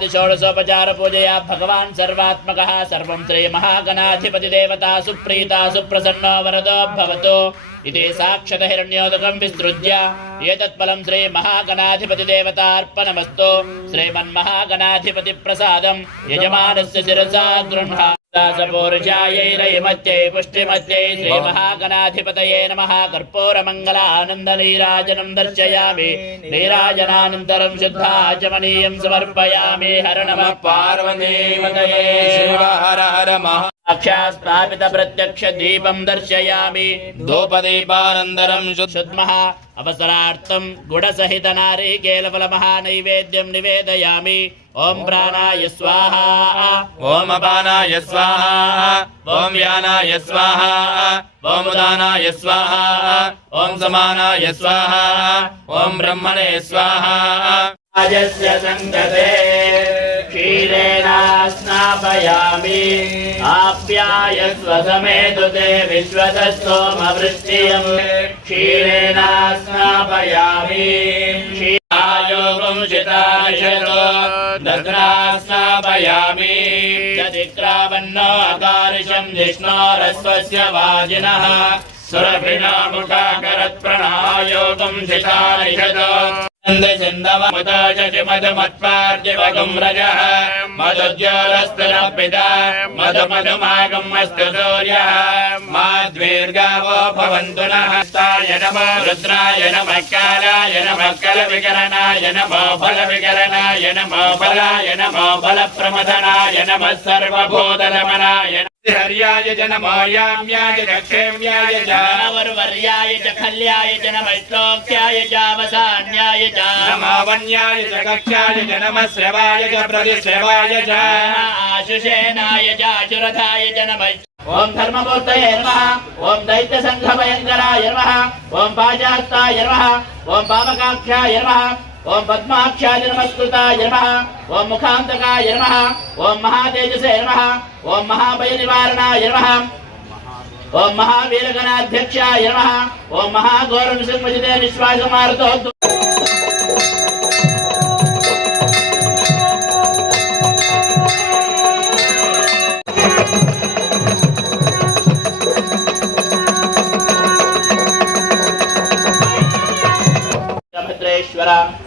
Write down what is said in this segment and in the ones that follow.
पूजादि षोडशोपचार पूजया भगवान् सर्वात्मकः सर्वं श्री महागणाधिपति देवता सुप्रीता सुप्रसन्नो वरदो भवतु इति साक्षात् हिरण्योदकं विस्तृज्य एतत्फलं श्री महागणाधिपति देवतार्पणमस्तु श्रीमन्महागणाधिपति प्रसादं यजमानस्य शिरसा गृह्णातु दासपूर्जायै पुष्टिमत्यै श्री महागणाधिपतये नमः कर्पूरमङ्गलानन्दनीराजनं दर्शयामि नीराजनानन्तरं शुद्धाचमनीयं समर्पयामि हर नमः पार्वतीपतये शिव हर हर महा साक्षात्स्थापित प्रत्यक्ष दीपं दर्शयामि धूपदीपानन्तरं शुद्धमः अवसरार्थं गुडसहित नारिकेलफल महानैवेद्यं निवेदयामि ओम प्राणाय स्वाहा ओम अपानाय स्वाहा ओम व्यानाय स्वाहा ओम उदानाय स्वाहा ओम समानाय स्वाहा ओम ब्रह्मणे स्वाहा राजस्य संगते क्षीरेण स्नापयामि आप्यायस्व समेतु ते विश्वतस्तोमवृष्टियं क्षीरेण स्नापयामि क्षीरायोगं शिताशतो दद्रा स्नापयामि चदिक्रावन्नो अकारिशं जिष्णोरस्वस्य वाजिनः सुरभिना मुखाकरत्प्रणायोगं शितानिषतो मधुमत्पार्जिवगं रजः मधुज्योलस्तुलपिता मधुमधुमागमस्तु सूर्यः माद्वीर्गावो भवन्तु नः ताय नमः रुद्राय नमः कालाय नमः कलविकरणाय नमः फलविकरणाय नमः फलाय नमः फलप्रमथनाय नमः सर्वभूतलमनाय हर्याय च नमो याम्याय च क्षेम्याय च नववर्याय च खल्याय च नमः श्लोक्याय च अवसान्याय च नमो वन्याय च कक्ष्याय च नमः श्रवाय च प्रतिश्रवाय च आशुषेनाय च आशुरथाय च नमः ओम धर्ममूर्तये नमः ओम दैत्यसंघभयङ्कराय नमः ओम पाजास्ताय नमः ओम पावकाख्याय नमः ओम पद्माक्षाय नमस्कृताय नमः ओम मुखान्तकाय नमः ओम महातेजसे नमः ओम महाभयनिवारणाय नमः ओम महावीरगणाध्यक्षाय नमः ओम महाघोरनृसिंहजिते विश्वासमारुतो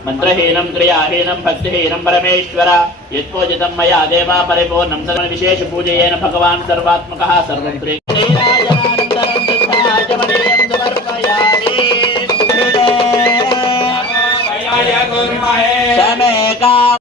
मंत्रहीनं क्रियाहीनं भक्तिहीनं परमेश्वर यत्पूजितं मया देवा परिपूर्णं सर्वं विशेष पूजयेन भगवान् सर्वात्मकः सर्वं समर्पयामि